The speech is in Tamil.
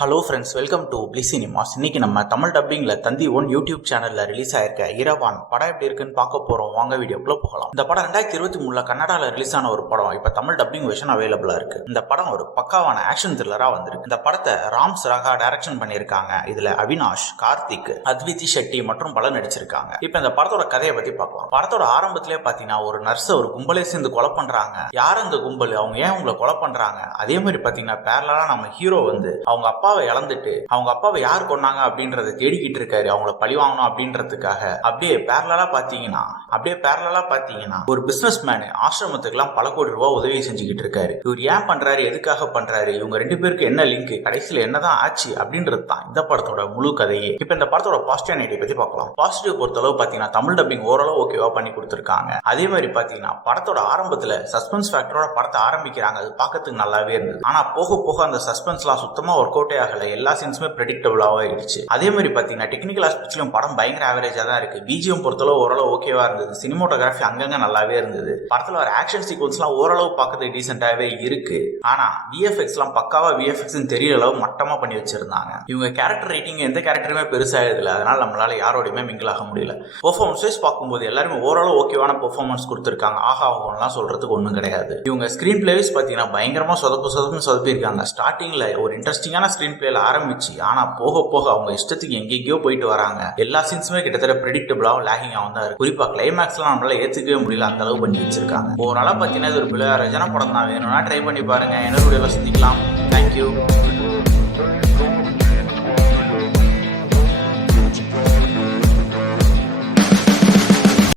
ஹலோ ஃப்ரெண்ட்ஸ், வெல்கம் டு பிளி சினிமாஸ். இன்னைக்கு நம்ம தமிழ் டப்பிங்ல தந்தி ஒன் யூடியூப் சேனல்ல ரிலீஸ் ஆயிருக்க இரவான் படம் எப்படி இருக்குன்னு பார்க்க போறோம். வாங்க வீடியோக்குள்ள போகலாம். இந்த படம் 2023 கன்னடால ரிலீஸ் ஆன ஒரு படம். இப்ப தமிழ் டப்பிங் வெர்ஷன் அவைலபிளா இருக்கு. இந்த படம் ஒரு பக்காவான ஆக்ஷன் த்ரில்லரா வந்திருக்கு. இந்த படத்தை ராம் சரகா டைரக்ஷன் பண்ணியிருக்காங்க. இதுல அவினாஷ், கார்த்திக், அத்விதி ஷெட்டி மற்றும் பல நடிச்சிருக்காங்க. இப்ப இந்த படத்தோட கதையை பத்தி பார்க்கலாம். படத்தோட ஆரம்பத்திலே பாத்தீங்கன்னா ஒரு நர்ஸை ஒரு கும்பலே சேர்ந்து கொலை பண்றாங்க. யார் அந்த கும்பல், அவங்க ஏன் உங்களை கொலை பண்றாங்க, அதே மாதிரி பாத்தீங்கன்னா பேரலா நம்ம ஹீரோ வந்து அவங்க அப்பாவை இழந்துட்டு அவங்க அப்பாவை யார் கொன்னாங்க அப்படின்றத தேடிக்கிட்டு இருக்காரு. அவங்கள பழி வாங்கணும் அப்படின்றதுக்காக. அப்படியே பேரலா பாத்தீங்கன்னா ஒரு பிசினஸ் மேன் ஆசிரமத்துக்கு எல்லாம் பல கோடி ரூபாய் உதவி செஞ்சுக்கிட்டு இருக்காரு. இவர் ஏன் பண்றாரு, எதுக்காக பண்றாரு, இவங்க ரெண்டு பேருக்கு என்ன லிங்க், கடைசியில என்னதான் ஆச்சு அப்படின்றது தான் இந்த படத்தோட முழு கதையே. இப்ப இந்த படத்தோட பாசிட்டிவ் பத்தி பார்க்கலாம். பாசிட்டிவ் பொறுத்தளவு பாத்தீங்கன்னா தமிழ் டப்பிங் ஓரளவு ஓகேவா பண்ணி கொடுத்திருக்காங்க. அதே மாதிரி பாத்தீங்கன்னா படத்தோட ஆரம்பத்துல சஸ்பென்ஸ் ஃபேக்டரோட படத்தை ஆரம்பிக்கிறாங்க. அது பார்க்கறதுக்கு நல்லாவே இருந்தது. ஆனா போக போக அந்த சஸ்பென்ஸ் எல்லாம் சுத்தமா ஒர்க் அவுட்டே ஆகல. எல்லா சீன்ஸுமே பிரெடிக்டபிளாவா ஆயிடுச்சு. அதே மாதிரி பாத்தீங்கன்னா டெக்னிக்கல் ஆஸ்பெக்ட்லயும் படம் பயங்கர ஆவரேஜா தான் இருக்கு. பிஜிஎம் பொறுத்தளவு ஓரளவு ஓகேவா இருந்தது. சினிமோட்டோகிராஃபி அங்கங்க நல்லாவே இருந்தது. படத்துல வர ஆக்ஷன் சீக்வன்ஸ் எல்லாம் ஓரளவு பார்க்கறதுக்கு டீசென்டாவே இருக்கு. ஆனா விஎஃப்எக்ஸ் எல்லாம் பக்காவா விஎஃப்எக்ஸ் தெரியற அளவு மட்டமா பண்ணி வச்சிருந்தாங்க. இவங்க கேரக்டர் ரைட்டிங் எந்த கேரக்டருமே பெருசா இல்ல. அதனால நம்மளால யாரோடையுமே மிங்கிள் ஆக முடியல. பெர்ஃபார்மன்ஸ் வைஸ் பார்க்கும்போது எல்லாருமே ஓரளவு ஓகேவான பெர்ஃபார்மன்ஸ் கொடுத்திருக்காங்க. ஆஹா ஓகேலாம் சொல்றதுக்கு ஒண்ணும் கிடையாது. இவங்க ஸ்கிரீன் பிளே வைஸ் பாத்தீங்கன்னா பயங்கரமா சொதப்பி இருக்காங்க. ஸ்டார்டிங்ல ஒரு இன்ட்ரெஸ்டிங்கான ஸ்கிரீன் பிளேல ஆரம்பிச்சு ஆனா போக போக அவங்க இஷ்டத்துக்கு எங்கெங்கயோ போயிட்டு வராங்க. எல்லா சீன்ஸுமே கிட்டத்தட்ட பிரெடிக்டபிளாவும் லேகிங்காவும் தான் இருக்கு. குறிப்பா கிளைமேக்ஸ் எல்லாம் நம்மளால ஏத்துக்கவே முடியல, அந்த அளவு பண்ணி வச்சிருக்காங்க. ஒரு நாளா பாத்தீங்கன்னா இது ஒரு பிள்ளையார ஜன படம் தான். வேணும்னா ட்ரை பண்ணி பாருங்க. என்ன வீடியோல சந்திக்கலாம். தேங்க்யூ.